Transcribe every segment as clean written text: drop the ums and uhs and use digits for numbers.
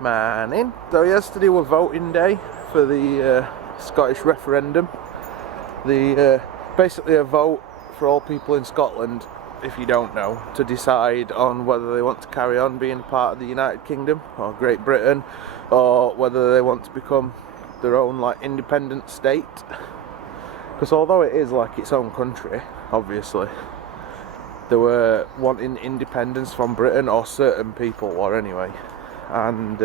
Morning. So yesterday was voting day for the Scottish referendum. Basically a vote for all people in Scotland, if you don't know, to decide on whether they want to carry on being part of the United Kingdom or Great Britain, or whether they want to become their own independent state. Because although it is its own country, obviously, they were wanting independence from Britain, or certain people were anyway. And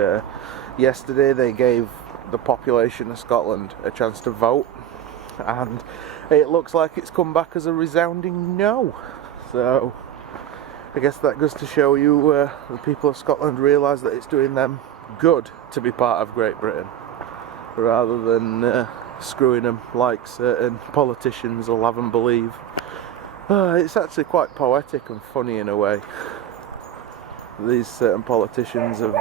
yesterday they gave the population of Scotland a chance to vote, and it looks like it's come back as a resounding no. So I guess that goes to show you the people of Scotland realise that it's doing them good to be part of Great Britain, rather than screwing them like certain politicians will have them believe. It's actually quite poetic and funny in a way. These certain politicians have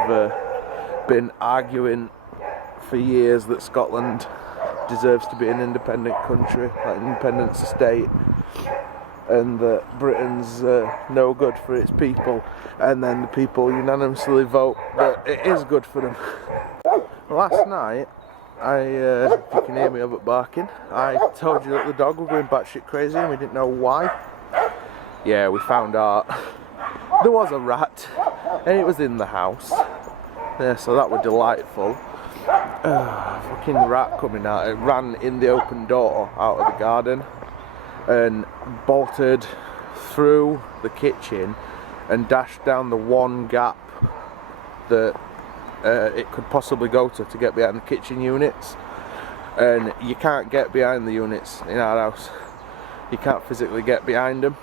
been arguing for years that Scotland deserves to be an independent country, an independent state, and that Britain's no good for its people, and then the people unanimously vote that it is good for them. Last night, if you can hear me over barking, I told you that the dog was going batshit crazy and we didn't know why. Yeah, we found out there was a rat and it was in the house. Yeah, so that was delightful. Fucking rat coming out. It ran in the open door out of the garden and bolted through the kitchen and dashed down the one gap that it could possibly go to get behind the kitchen units. And you can't get behind the units in our house. You can't physically get behind them.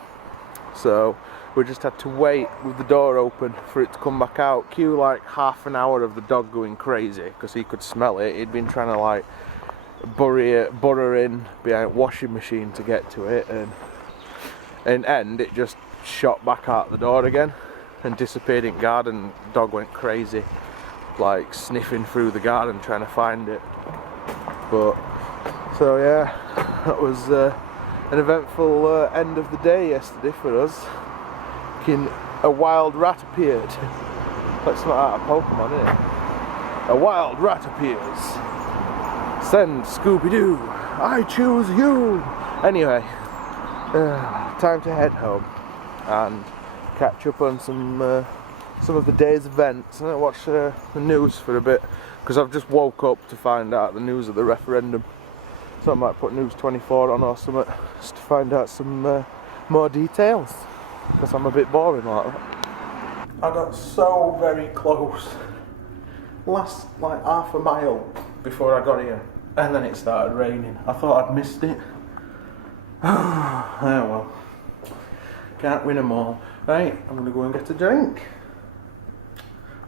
So we just had to wait with the door open for it to come back out. Cue half an hour of the dog going crazy because he could smell it. He'd been trying to burrow in behind a washing machine to get to it, and in end it just shot back out the door again and disappeared in garden. Dog went crazy, sniffing through the garden trying to find it. But so yeah, that was an eventful end of the day yesterday for us. A wild rat appeared. That's not out of Pokemon, is it? A wild rat appears. Send Scooby-Doo. I choose you. Anyway, time to head home and catch up on some of the day's events. And I watch the news for a bit because I've just woke up to find out the news of the referendum. So I might put News 24 on or something just to find out some more details, because I'm a bit boring like that. I got so very close last half a mile before I got here, and then it started raining. I thought I'd missed it. Oh well, can't win them all. Right, I'm going to go and get a drink.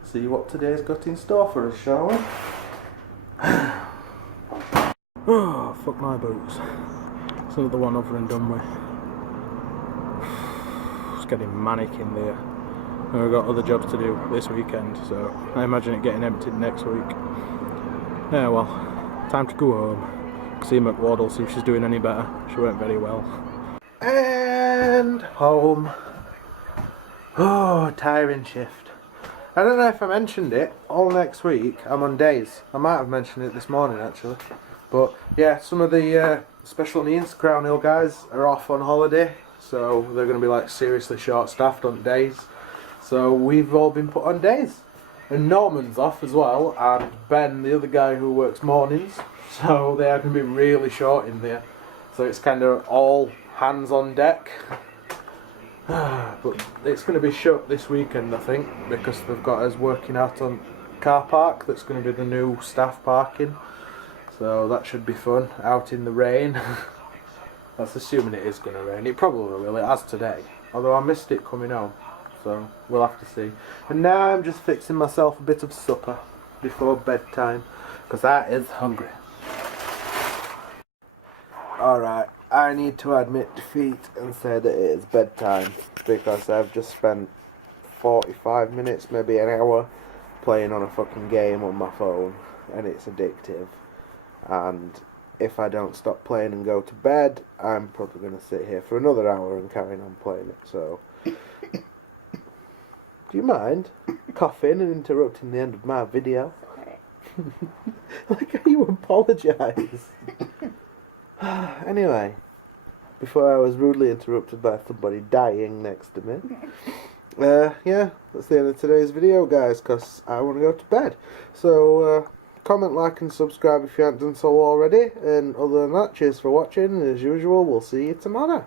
See what today's got in store for us, shall we? Oh, fuck my boots. It's another one over and done with. It's getting manic in there. And we've got other jobs to do this weekend, so I imagine it getting emptied next week. Yeah, well, time to go home. See McWaddle, see if she's doing any better. She went very well. And home. Oh, tiring shift. I don't know if I mentioned it, all next week I'm on days. I might have mentioned it this morning actually. But yeah, some of the special needs Crown Hill guys are off on holiday, so they're going to be seriously short staffed on days. So we've all been put on days. And Norman's off as well, and Ben, the other guy who works mornings, so they are going to be really short in there. So it's kind of all hands on deck. But it's going to be shut this weekend, I think, because they've got us working out on car park that's going to be the new staff parking. So that should be fun, out in the rain. That's assuming it is going to rain. It probably will, it has today. Although I missed it coming home, so we'll have to see. And now I'm just fixing myself a bit of supper before bedtime, because I is hungry. Alright, I need to admit defeat and say that it is bedtime, because I've just spent 45 minutes, maybe an hour, playing on a fucking game on my phone, and it's addictive. And if I don't stop playing and go to bed, I'm probably going to sit here for another hour and carry on playing it. So, do you mind? coughing and interrupting the end of my video. Like how you apologise. Anyway, before I was rudely interrupted by somebody dying next to me. Yeah, that's the end of today's video, guys, because I want to go to bed. So, comment, like and subscribe if you haven't done so already. And other than that, cheers for watching. As usual, we'll see you tomorrow.